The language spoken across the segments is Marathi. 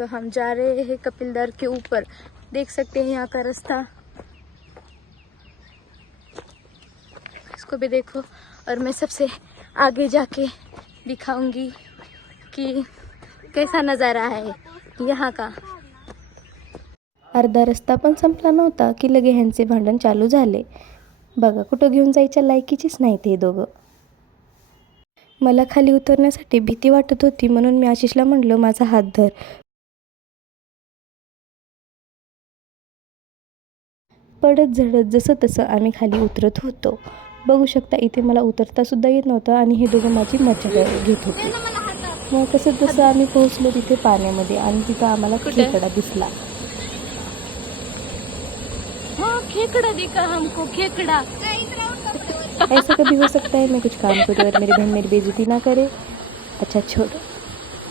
तो हम जा रहे हैं कपिलदर के ऊपर। देख सकते हैं यहाँ का रास्ता, इसको भी देखो। और मैं सबसे आगे जाके दिखाऊंगी कि कैसा नज़ारा है यहाँ का। अर्धा रस्ता पण संपला नव्हता की लगे ह्यांचे भांडण चालू झाले। बघा, कुठं घेऊन जायच्या लायकीचीच नाही ते दोघं। मला खाली उतरण्यासाठी भीती वाटत होती, म्हणून मी आशिषला म्हटलं माझा हात धर। पडत झडत जसं तसं आम्ही खाली उतरत होतो। बघू शकता इथे मला उतरता सुद्धा येत नव्हतं आणि हे दोघं माझी मजा घेत होते। मग तसं तसं आम्ही पोहोचलो तिथे पाण्यामध्ये आणि तिथं आम्हाला खेकडा दिसला। खेकड़ा दिखा हमको, खेकड़ा। ऐसा कभी हो सकता है मैं कुछ काम करूँ और मेरी बहन मेरी बेइज्जती ना करे? अच्छा छोड़।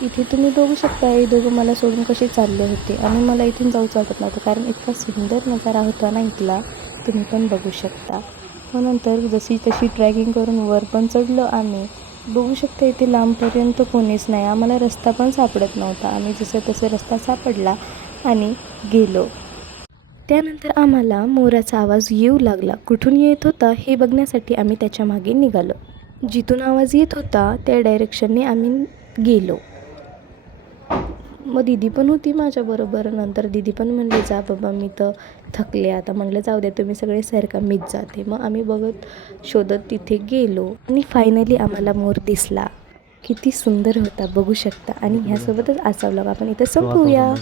इथे तुम्ही बघू शकता हे दोघं मला सोडून कसे चालले होते आणि मला इथून जाऊच वाटत नव्हतं, कारण इतका सुंदर नजारा होता ना इथला, तुम्ही पण बघू शकता। मग नंतर जशी तशी ट्रॅकिंग करून वर पण चढलो आम्ही। बघू शकता इथे लांबपर्यंत कोणीच नाही, आम्हाला रस्ता पण सापडत नव्हता। आम्ही जसं तसं रस्ता सापडला आणि गेलो। त्यानंतर आम्हाला मोराचा आवाज येऊ लागला। कुठून येत होता हे बघण्यासाठी आम्ही त्याच्या मागे निघालो। जिथून आवाज येत होता त्या डायरेक्शनने आम्ही गेलो। मग दीदी पण होती माझ्याबरोबर। नंतर दीदी पण म्हणले जा बाबा मी तर थकले आता। म्हणलं जाऊ द्या तुम्ही सगळे सारखा मीच जाते। मग आम्ही बघत शोधत तिथे गेलो आणि फायनली आम्हाला मोर दिसला। किती सुंदर होता बघू शकता। आणि ह्यासोबतच आजचा व्लॉग आपण इथं संपवूया।